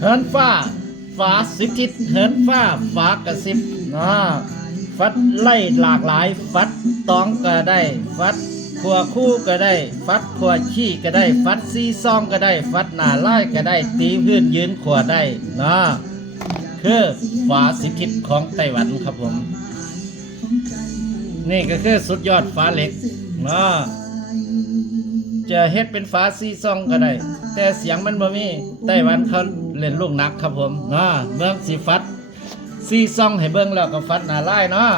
เหินฟ้าฟ้าสิบทิศเหินฟ้าฟ้ากระซิบนะฟัดไล่หลากหลาย ฟัดตองก็ได้ ฟัดขัวคู่ก็ได้ ฟัดขัวขี้ก็ได้ ฟัดซีซองก็ได้ ฟัดหน้าไล่ก็ได้ ตีพื้นยืนขัวได้นะคือฟ้าสิบทิศของไต้หวันครับผม นี่ก็คือสุดยอดฟ้าเหล็กนะจะเฮ็ดเป็นฟ้าซีซองก็ได้ แต่เสียงมันบ่มีไต้หวันเขา เล่นลูกหนักครับผมนะเมืองสีฟัดซีซองให้เบิ่งแล้วก็ฟัดหน้าลายเนาะ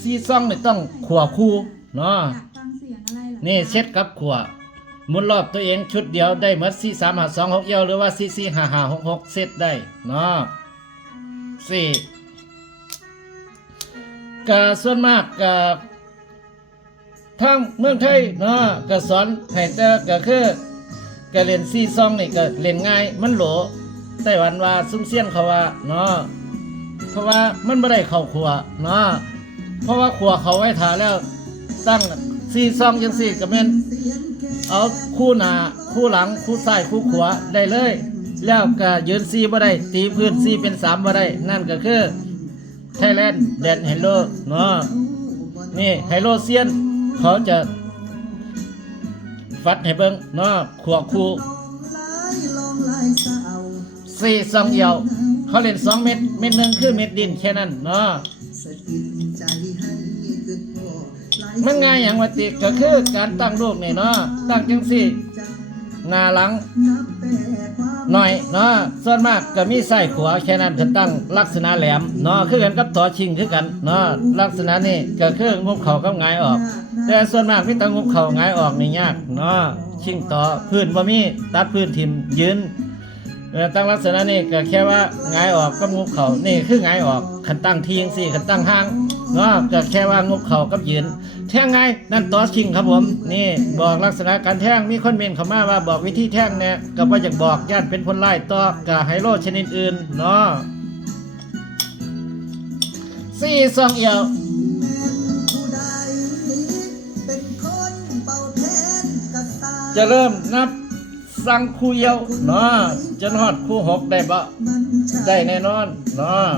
ซีซองนี่ต้องขัวคู่เนาะอยากฟังเสียงอะไรเหรอนี่เช็ดกับขัวหมุนรอบตัวเองชุดเดียวได้หมด4 3 5 2 6เอียวหรือว่า4 4 5 5 6 6เซตได้เนาะสี่ก็ส่วนมากก็ทางเมืองไทยเนาะก็สอนให้แต่ก็คือก็เล่นซีซองนี่ก็เล่นง่ายมันโหล ไต้หวันว่าซุ้มเสียนเขาว่าเนาะเพราะว่ามันไม่ได้เข้าครัวเนาะเพราะว่าครัวเขาไว้ถาแล้วตั้งซีซองยังสี่ก็แม่นเอาคู่หน้าคู่หลังคู่ซ้ายคู่ขวาได้เลย แล้วก็ยืนซีบ่ได้ตีพื้นซีเป็นสามบ่ได้นั่นก็คือไทยแลนด์แดนไฮโลเนาะนี่ไฮโลเซียนเขาจะฟัดให้เบิ่งเนาะขวคู่ สี่สองเอียว เขาเล่นสองเม็ดเม็ดหนึ่งคือเม็ดดินแค่นั้นเนาะมันง่ายอย่างว่าติก็คือการตั้งลูกนี่เนาะตั้งจังสี่หน้าหลังหน่อยเนาะส่วนมากก็มีไส้ขวาแค่นั้นถึงตั้งลักษณะแหลมเนาะคือกันกับต่อชิงคือกันเนาะลักษณะนี้ก็คืองุบเข่ากับหงายออก แต่ส่วนมากมีแต่งุบเข่าหงายออกนี่ยากเนาะชิงต่อพื้นบ่มีตัดพื้นทิมยืน ตั้งลักษณะนี้ก็แค่ว่าหงายออกกับงุบเข่านี่คือหงายออกคันตั้งทีงสี่คันตั้งห้างเนาะก็แค่ว่างุบเข่ากับยืน แท่งไงนั่นต่อชิงครับผม นี่บอกลักษณะการแท่งมีคนเมนเข้ามาว่าบอกวิธีแท่งเนี่ยก็ว่าอยากบอกญาติเป็นผลไล่ต่อกับไฮโลชนิดอื่นเนาะสี่สองเอียวจะเริ่มนับ สั่งคู่เอียวเนาะจนฮอดคู่หกได้บ่ได้แน่นอนเนาะ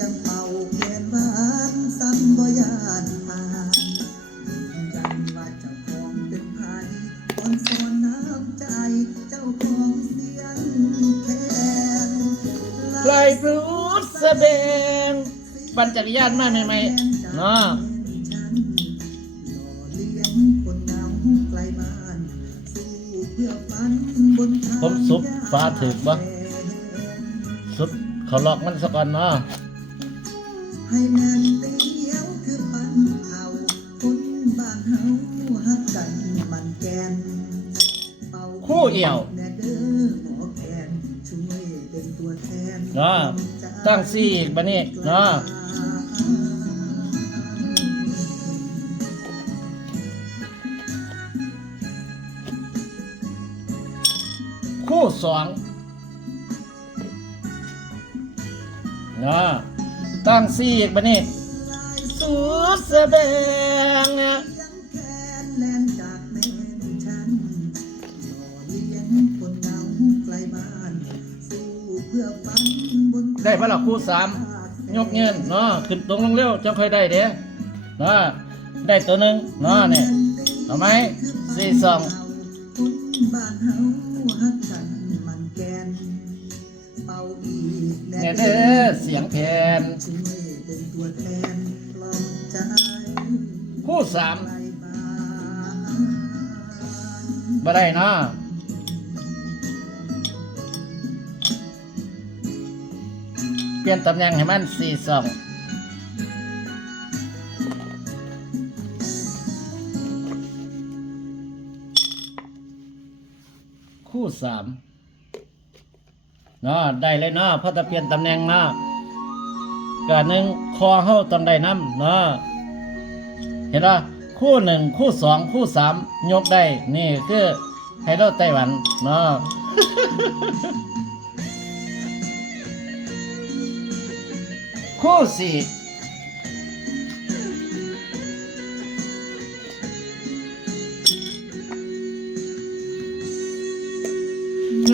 ยังเป่าแขนหวานซ้ำบ่ยงป็นไผคนสอนน้ำใจเจ้าของเสียงแคนไล่พรูดแสดงปั่นจักรยานมาใหม่ๆเนาะ ผมซุปฟ้าถึกบ่ซุปเขาลอกมันสักก่อนเนาะให้แม่นเลี้ยวคือปันเอาคนบ้านเฮาฮักกันมันแกนเป่าคู่เอี่ยวแน่เด้อหมอแคนช่วยเป็นตัวแทนเนาะตั้งซี่อีกบัดนี้เนาะ คู่สองเนาะตั้งซี่อีกบัดนี้สูดแสดงเลี้ยงแคนแลนจากแม่นฉันหล่อเลี้ยงได้ได้พระหลักคู่สามยกเงินเนาะขึ้นตรงลงเร็วจะค่อยได้เด้เนาะได้ตัวหนึ่งเนาะเนี่ยเอาไหมสี่สอง อีกแน่เนี่ยเด้เด้ออเสียงแผนช่วยเป็นตัวแทนปลอบใจคู่สามไกลบ้านบ่ได้เนาะเปลี่ยนตำแหน่งให้มันสี่สองคู่สาม เนาะได้เลยเนาะพราะเปลี่ยนตำแหน่งเนาะก็หนึ่งคอเฮาต้องได้น้ำเนาะเห็นป่ะคู่หนึ่งคู่สองคู่สามยกได้ นี่คือไฮโดไต้หวันเนาะคู่สี่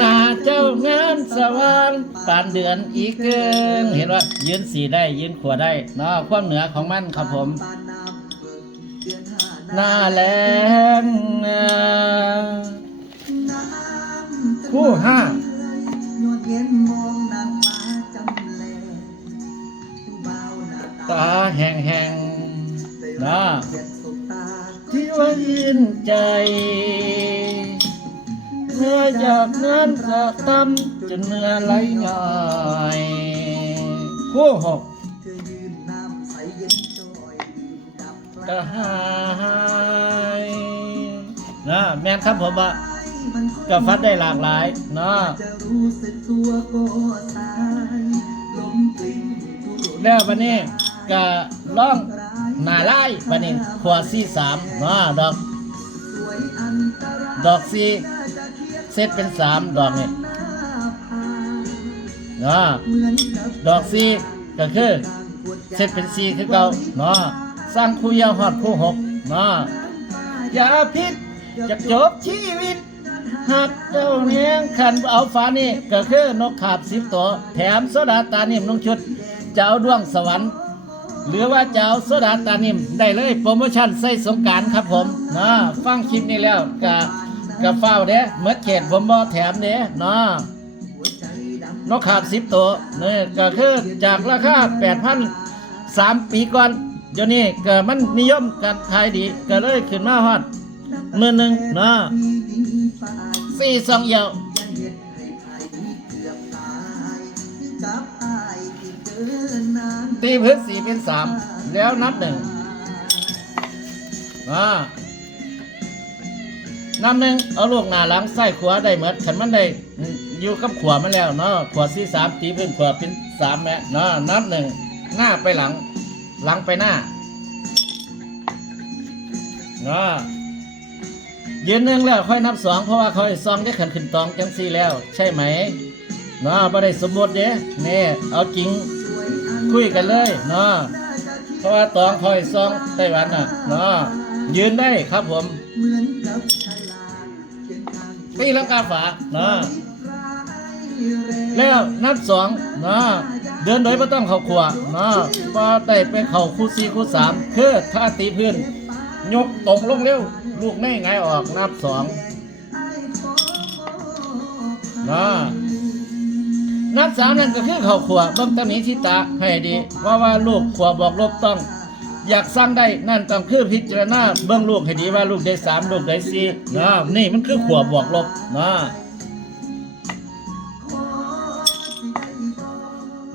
น้าเจ้างามสว่างปานเดือนอีกเกิงเห็นว่ายืนสีได้ยืนขวาได้เนาะความเหนือของมันครับผมนน้ำเบิ่งเดือนห้าหน้าแรงคู่ห้ายอดเย็นมคู่ห้าตาแห้งแห้งนะที่ว่ายินใจ เมื่อจากนั้นจะทำจนเมื่อไหลง่ายคู่หกกระหายนะแม่นครับผมว่ามันก็ฟัดได้หลากหลายน้ายลมกลิ่นผู้หลุดแล้ววันนี้ก็ล่องหน้าไล่วันนี้ขวาสี่สามนาะดอก ดอกสี่ เซตเป็นสามดอกนี่นาผาเนาะดอกสี่ก็คือเซตเป็นสี่คือเก่าเนาะสร้างคู่ยาวฮอดคู่หกเนาะอย่าพิษจะจบชีวิตหากเจ้าเนียงขันเอาฟ้านี่ก็คือนกขาบสิบตัวแถมโซดาตานิ่มลงชุดจะเอาดวงสวรรค์ หรือว่าจะเอาโซดาตานิ่มได้เลยโปรโมชั่นใส่สงการครับผมนะฟังคลิปนี้แล้วกะ กะเฝ้าวเด้เมื่อเขตผมบ่แถมเด้เนาะหัวใจดำนกขาบสิบตัวนี่ก็คือจากราคาแปดพันสามปีก่อนเดี๋ยวนี้ก็มันนิยมการขายดีก็เลยขึ้นมาฮอดหมื่นหนึ่งเนาะมีมีฝ่ายสี่สองเอียวจะเห็ดให้ไทยเกือบตายกับอายที่เดินนานตีพื้นสี่เป็นสามแล้วนับหนึ่งอ่า นับหนึ่งเอาลูกหน้าหลังไส้ขวาได้เหมือนขันมันได้อยู่กับขวามันแล้วเนาะขวาสี่สามตีพื้นขวาเป็นสามแม่เนาะนับหนึ่งหน้าไปหลัง หลังไปหน้าเนาะยืนหนึ่งแล้วค่อยนับสองเพราะว่าเขาให้ซองได้ขันขึ้นตองจังสี่แล้ว ใช่ไหมเนาะบ่ได้สมมติเด้เนี่ยเอาจริงคุยกันเลยเนาะเพราะว่าตองคอยซองไต้หวันน่ะเนาะยืนได้ครับผม ตีลังกาฝาเนาะแล้วนับสองเนาะเดินโดยไม่ต้องเข้าขวาเนาะพอไต่ไปเข้าคู่สี่คู่สามคือถ้าตีพื้น ยกตรงลงเร็ว ลูกไม่ไงายออกนับสองเนาะนับสามนั่นก็คือเข้าขวาเบิ่งตำหนิที่ตาให้ดีว่าว่าลูกขวาบอกลบต้อง อยากสร้างได้นั่นต้องคือพิจารณาเบื้องลูกให้ดีว่าลูกได้สามลูกได้สี่นะนี่มันคือขวบบวกลบนะ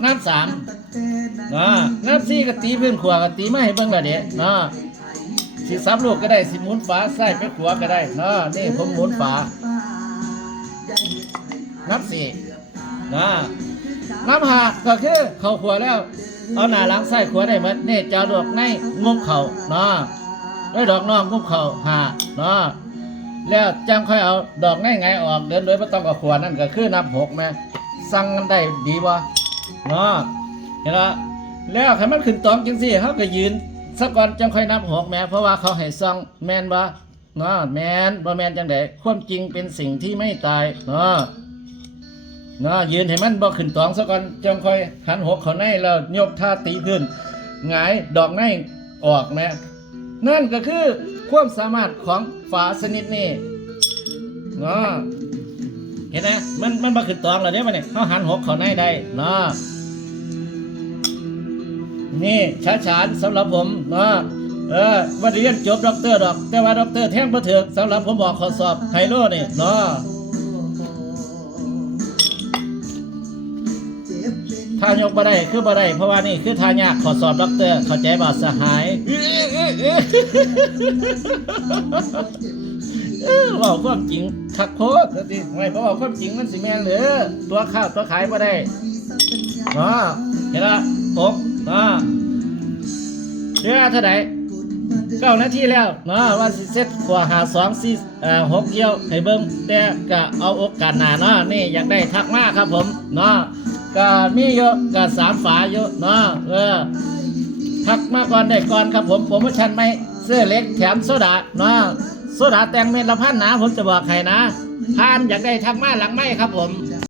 นับสามนะนับสี่ก็ตีพื้นขวาก็ตีไม่ให้เบื้องละเด็ดนะสิสามลูกก็ได้สิหมุนฝาใส่ไปขวาก็ได้นะนี่ผมหมุนฝานับสี่นะนับห้าก็คือเข่าขวาแล้ว เอาหน้าหลังใส่ขวาได้หมดเนี่จะเอาดอกในงุ้มเข่าเนาะด้วยดอกนอกงุ้มเข่าหาเนาะแล้วจังค่อยเอาดอกในไงออกเดินโดยไม่ต้องเอาขวานั่นก็คือนับหกแม่สั่งกันได้ดีบ่เนาะเห็นละแล้วให้มันขึ้นตองจังสี่เขาก็ยืนสักก่อนจังค่อยนับหกแม่เพราะว่าเขาให้ซองแมนบ่เนาะแมนบ่แมนจังไดความจริงเป็นสิ่งที่ไม่ตายเนาะ เนาะยืนให้มันบ่ขึ้นตองซะก่อนจังค่อยหันหัวเขาในแล้วยกท่าตีพื้นหงายดอกในออกนะนั่นก็คือความสามารถของฝาสนิดนี้เนาะเห็นไหมมันมันบ่ขึ้นตองแล้วเดี๋ยมันนี่เขาหันหัวเขาในได้เนาะนี่ช้าฉานสำหรับผมเนาะเออว่าเรียนจบด็อกเตอร์ดอก แต่ว่าด็อกเตอร์แท่งบ่ถึกสำหรับผมบอกข้อสอบไฮโลนี่เนาะ ถ้ายกบ่ได้คือบ่ได้เพราะว่านี่คือทายากขอสอบด็อกเตอร์เข้าใจบ่สหายเออเว่าความจริงคักโคตรสิไม่เพราะว่าความจริงมันสิแม่นหรือตัวข้าวตัวขายบ่ได้อ๋อเห็นละตกอ๋อเดี๋ยวเท่าไหร่เก้านาทีแล้วเนาะว่าสิเซ็ตกว่าหาสองสี่เอ่อหกเกี่ยวให้เบิ่งแต่ก็เอาโอกาสหนาเนาะนี่อยากได้ทักมากครับผมเนาะ ก็มีเยอะก็สามฝาเยอะเนาะเออทักมาก่อนได้ก่อนครับผมโปรโมชั่นไหมเสื้อเล็กแถมโซดาเนาะโซดาแตงเม็ดละพันนะผมจะบอกใครนะพานอยากได้ทักมาหลังไม้ครับผม